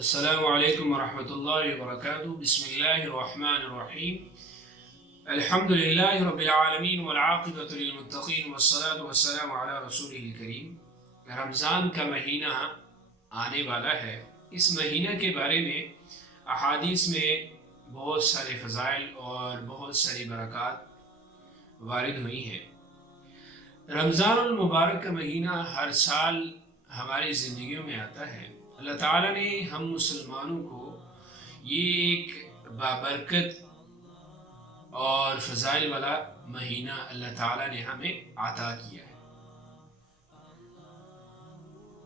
السلام علیکم ورحمۃ اللہ وبرکاتہ۔ بسم اللہ الرحمن الرحیم۔ الحمد للہ رب العالمین والعاقبۃ للمتقین والصلاة والسلام علی رسولہ الکریم۔ رمضان کا مہینہ آنے والا ہے۔ اس مہینہ کے بارے میں احادیث میں بہت سارے فضائل اور بہت ساری برکات وارد ہوئی ہیں۔ رمضان المبارک کا مہینہ ہر سال ہماری زندگیوں میں آتا ہے۔ اللہ تعالیٰ نے ہم مسلمانوں کو یہ ایک بابرکت اور فضائل والا مہینہ اللہ تعالیٰ نے ہمیں عطا کیا ہے۔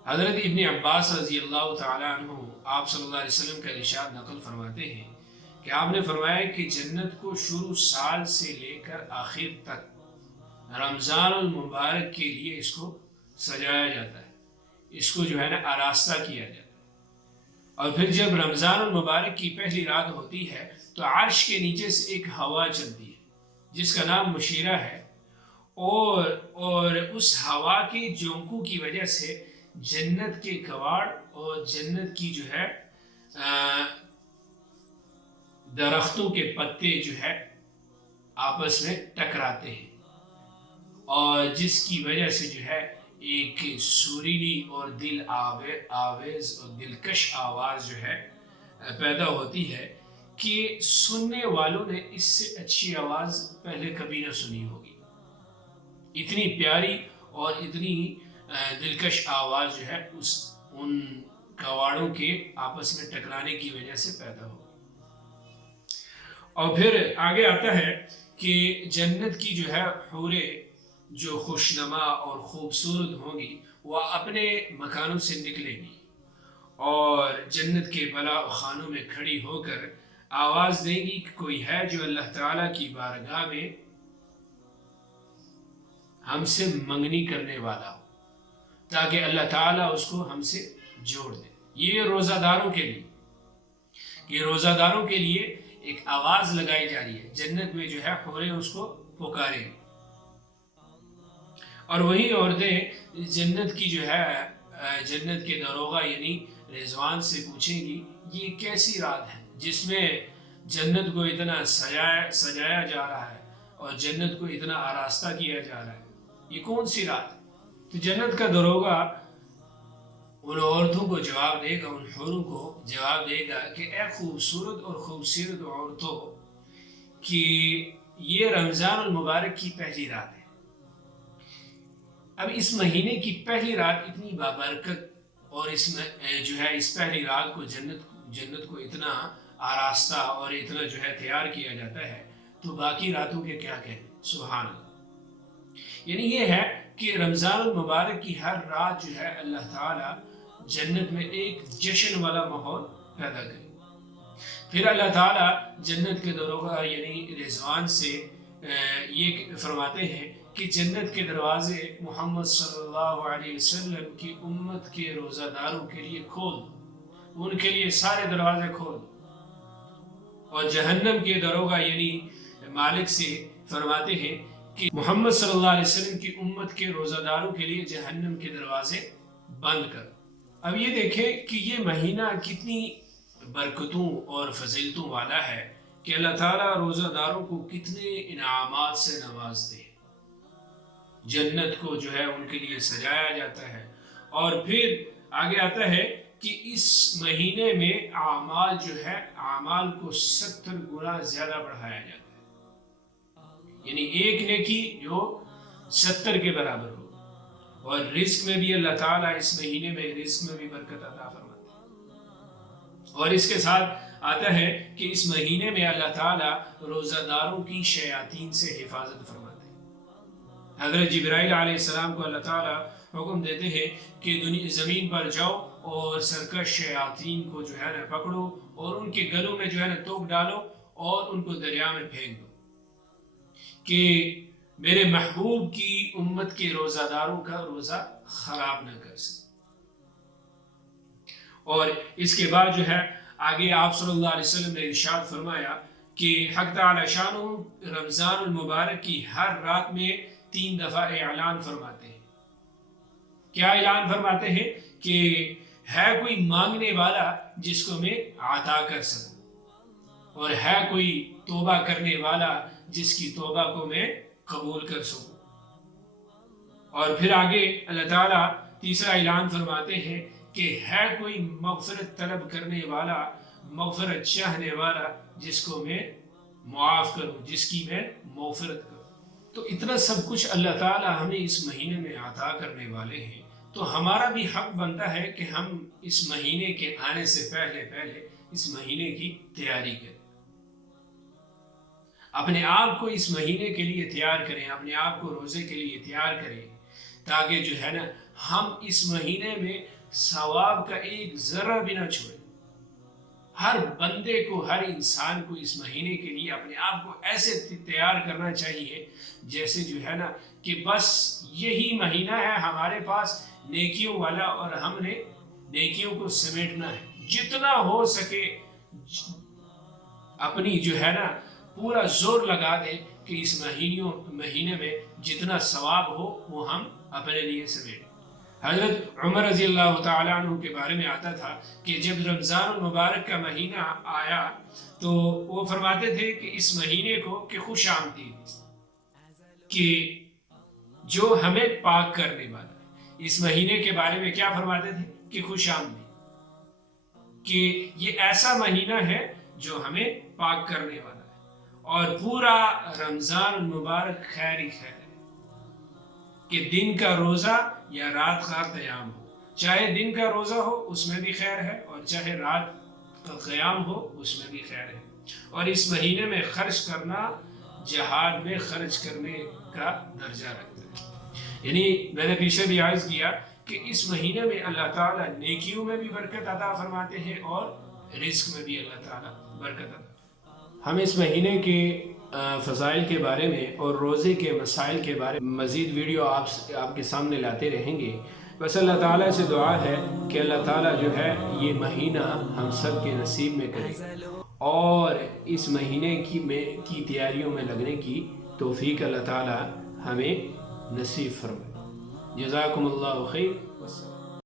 حضرت ابن عباس رضی اللہ تعالیٰ عنہ آپ صلی اللہ علیہ وسلم کا ارشاد نقل فرماتے ہیں کہ آپ نے فرمایا کہ جنت کو شروع سال سے لے کر آخر تک رمضان المبارک کے لیے اس کو سجایا جاتا ہے، اس کو آراستہ کیا جاتا ہے۔ اور پھر جب رمضان المبارک کی پہلی رات ہوتی ہے تو عرش کے نیچے سے ایک ہوا چلتی ہے جس کا نام مشیرہ ہے، اور اس ہوا کے جھونکوں کی وجہ سے جنت کے کواڑ اور جنت کی درختوں کے پتے آپس میں ٹکراتے ہیں، اور جس کی وجہ سے ایک سریلی اور دل آویز اور دلکش آواز پیدا ہوتی ہے کہ سننے والوں نے اس سے اچھی آواز پہلے کبھی نہ سنی ہوگی۔ اتنی پیاری اور اتنی دلکش آواز ان کواڑوں کے آپس میں ٹکرانے کی وجہ سے پیدا ہوگی۔ اور پھر آگے آتا ہے کہ جنت کی حوریں جو خوشنما اور خوبصورت ہوں گی وہ اپنے مکانوں سے نکلیں گی اور جنت کے بلا خانوں میں کھڑی ہو کر آواز دیں گی کہ کوئی ہے جو اللہ تعالیٰ کی بارگاہ میں ہم سے منگنی کرنے والا ہو، تاکہ اللہ تعالیٰ اس کو ہم سے جوڑ دے۔ یہ روزہ داروں کے لیے ایک آواز لگائی جا رہی ہے، جنت میں حوریں اس کو پکاریں، اور وہی عورتیں جنت کے داروغہ یعنی رضوان سے پوچھیں گی یہ کیسی رات ہے جس میں جنت کو اتنا سجایا جا رہا ہے اور جنت کو اتنا آراستہ کیا جا رہا ہے، یہ کون سی رات ہے؟ تو جنت کا داروغہ ان عورتوں کو جواب دے گا، ان حوروں کو جواب دے گا کہ اے خوبصورت اور خوبصورت عورتوں، کہ یہ رمضان المبارک کی پہلی رات ہے۔ اب اس مہینے کی پہلی رات اتنی بابرکت، اور اس پہلی رات کو جنت کو اتنا آراستہ اور اتنا تیار کیا جاتا ہے، تو باقی راتوں کے کیا کہیں؟ سبحان اللہ۔ یعنی یہ ہے کہ رمضان المبارک کی ہر رات اللہ تعالیٰ جنت میں ایک جشن والا ماحول پیدا کرے۔ پھر اللہ تعالیٰ جنت کے داروغہ یعنی رضوان سے یہ فرماتے ہیں کہ جنت کے دروازے محمد صلی اللہ علیہ وسلم کی امت کے روزہ داروں کے لیے کھول دو، ان کے لیے سارے دروازے کھول دو۔ اور جہنم کے داروغہ یعنی مالک سے فرماتے ہیں کہ محمد صلی اللہ علیہ وسلم کی امت کے روزہ داروں کے لیے جہنم کے دروازے بند کر۔ اب یہ دیکھیں کہ یہ مہینہ کتنی برکتوں اور فضیلتوں والا ہے کہ اللہ تعالیٰ روزہ داروں کو کتنے انعامات سے نوازتے ہیں۔ جنت کو ان کے لیے سجایا جاتا ہے، اور پھر آگے آتا ہے کہ اس مہینے میں اعمال کو 70 گنا زیادہ بڑھایا جاتا ہے، یعنی ایک نیکی جو 70 کے برابر ہو۔ اور رزق میں بھی اللہ تعالیٰ اس مہینے میں رزق میں بھی برکت عطا فرماتا ہے۔ اور اس کے ساتھ آتا ہے کہ اس مہینے میں اللہ تعالیٰ روزہ داروں کی شیاطین سے حفاظت فرماتا ہے۔ حضرت جبرائیل علیہ السلام کو اللہ تعالیٰ حکم دیتے ہیں کہ زمین پر جاؤ اور سرکش شیاطین کو پکڑو اور ان کے گلوں میں توک ڈالو اور ان کو دریا میں پھینک دو، کہ میرے محبوب کی امت کے روزہ داروں کا روزہ خراب نہ کر سکے۔ اور اس کے بعد آگے آپ صلی اللہ علیہ وسلم نے ارشاد فرمایا کہ حق تعالی شانہ رمضان المبارک کی ہر رات میں 3 دفعہ اعلان فرماتے ہیں۔ کیا اعلان فرماتے ہیں؟ کہ ہے کوئی مانگنے والا جس کو میں عطا کر سکوں، اور ہے کوئی توبہ کرنے والا جس کی توبہ کو میں قبول کر سکوں۔ اور پھر آگے اللہ تعالیٰ تیسرا اعلان فرماتے ہیں کہ ہے کوئی مغفرت طلب کرنے والا، مغفرت چاہنے والا جس کو میں معاف کروں، جس کی میں مغفرت کروں۔ تو اتنا سب کچھ اللہ تعالیٰ ہمیں اس مہینے میں عطا کرنے والے ہیں، تو ہمارا بھی حق بنتا ہے کہ ہم اس مہینے کے آنے سے پہلے اس مہینے کی تیاری کریں، اپنے آپ کو اس مہینے کے لیے تیار کریں، اپنے آپ کو روزے کے لیے تیار کریں، تاکہ جو ہے نا ہم اس مہینے میں ثواب کا ایک ذرہ بھی نہ چھوڑیں۔ ہر بندے کو، ہر انسان کو اس مہینے کے لیے اپنے آپ کو ایسے تیار کرنا چاہیے جیسے جو ہے نا کہ بس یہی مہینہ ہے ہمارے پاس نیکیوں والا، اور ہم نے نیکیوں کو سمیٹنا ہے، جتنا ہو سکے اپنی جو ہے نا پورا زور لگا دے کہ اس مہینے میں جتنا ثواب ہو وہ ہم اپنے لیے سمیٹیں۔ حضرت عمر رضی اللہ تعالیٰ عنہ کے بارے میں آتا تھا کہ جب رمضان المبارک کا مہینہ آیا تو وہ فرماتے تھے کہ اس مہینے کو کہ خوش آمدید، کہ جو ہمیں پاک کرنے والا ہے۔ اس مہینے کے بارے میں کیا فرماتے تھے کہ خوش آمدید، کہ یہ ایسا مہینہ ہے جو ہمیں پاک کرنے والا ہے، اور پورا رمضان المبارک خیر ہی خیر ہے، کہ دن کا روزہ یا رات کا قیام ہو، چاہے دن کا روزہ ہو اس میں بھی خیر ہے، اور چاہے رات کا قیام ہو اس میں بھی خیر ہے۔ اور اس مہینے میں خرچ کرنا جہاد میں خرچ کرنے کا درجہ رکھتا ہے۔ یعنی میں نے پیچھے بھی عرض کیا کہ اس مہینے میں اللہ تعالیٰ نیکیوں میں بھی برکت عطا فرماتے ہیں اور رزق میں بھی اللہ تعالیٰ برکت عطا۔ ہم اس مہینے کے فضائل کے بارے میں اور روزے کے مسائل کے بارے میں مزید ویڈیو آپ کے سامنے لاتے رہیں گے۔ بس اللہ تعالیٰ سے دعا ہے کہ اللہ تعالیٰ جو ہے یہ مہینہ ہم سب کے نصیب میں کرے، اور اس مہینے کی تیاریوں میں لگنے کی توفیق اللہ تعالیٰ ہمیں نصیب فرمائے۔ جزاکم اللہ خیر۔